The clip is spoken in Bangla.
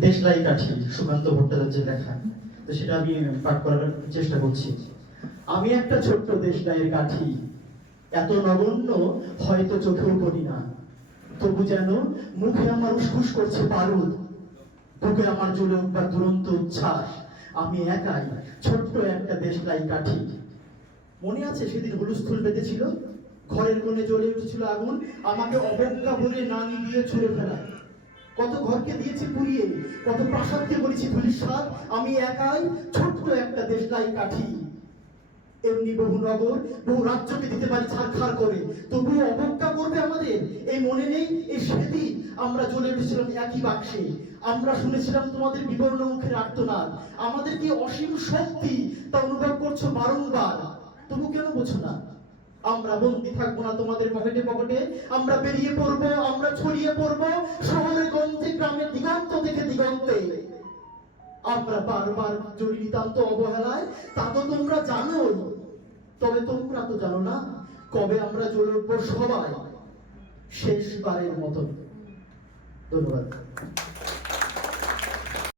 দেশলাই কাঠি সুকান্ত ভট্টাচার্যের লেখা। তো সেটা আমি পাঠ করার চেষ্টা করছি। আমি একটা ছোট্ট দেশলাইয়ের কাঠি। এত নগণ্য, হয়তো চোখেও পড়ি না। তবু যেন মুখে আমার উসখুস করছে বারুদ। বুকে আমার জ্বলে উঠবার দুরন্ত উচ্ছ্বাস। আমি একাই ছোট্ট একটা দেশলাই কাঠি। মনে আছে সেদিন হুলুস্থুল বেঁধেছিল? ঘরের কোণে জ্বলে উঠেছিল আগুন। আমাকে অবজ্ঞা বলে না নিয়ে ছুড়ে ফেলায়। কত ঘরকে দিয়েছি পুড়িয়ে কত প্রাসাদকে বলেছি ধুলিসাত আমি একাই ছোট্ট একটা দেশলাই কাঠি। এমনি বহু নগর, বহু রাজ্যকে দিতে পারি ছাড়খাড় করে। তবু অবজ্ঞা করবে আমাদের? এই মনে নেই? এই সেদিন আমরা জ্বলে উঠেছিলাম একই বাক্সে। আমরা শুনেছিলাম তোমাদের বিবর্ণ মুখের আর্তনাদ। আমাদের কি অসীম শক্তি তা অনুভব করছ বারংবার? তবু কেন বোঝো না? আমরা বন্দি থাকব না তোমাদের পকেটে পকেটে। আমরা বেরিয়ে পড়ব, আমরা ছড়িয়ে পড়ব শহরের গন্ধে গ্রামের দিগন্ত থেকে দিগন্তে। আমরা বারবার জড়ি নিতান্ত অবহেলায়, তা তো তোমরা জানো তবে তোমরা তো জানো না, কবে আমরা জ্বলে উঠবো সবাই। শেষবারের মতন। ধন্যবাদ।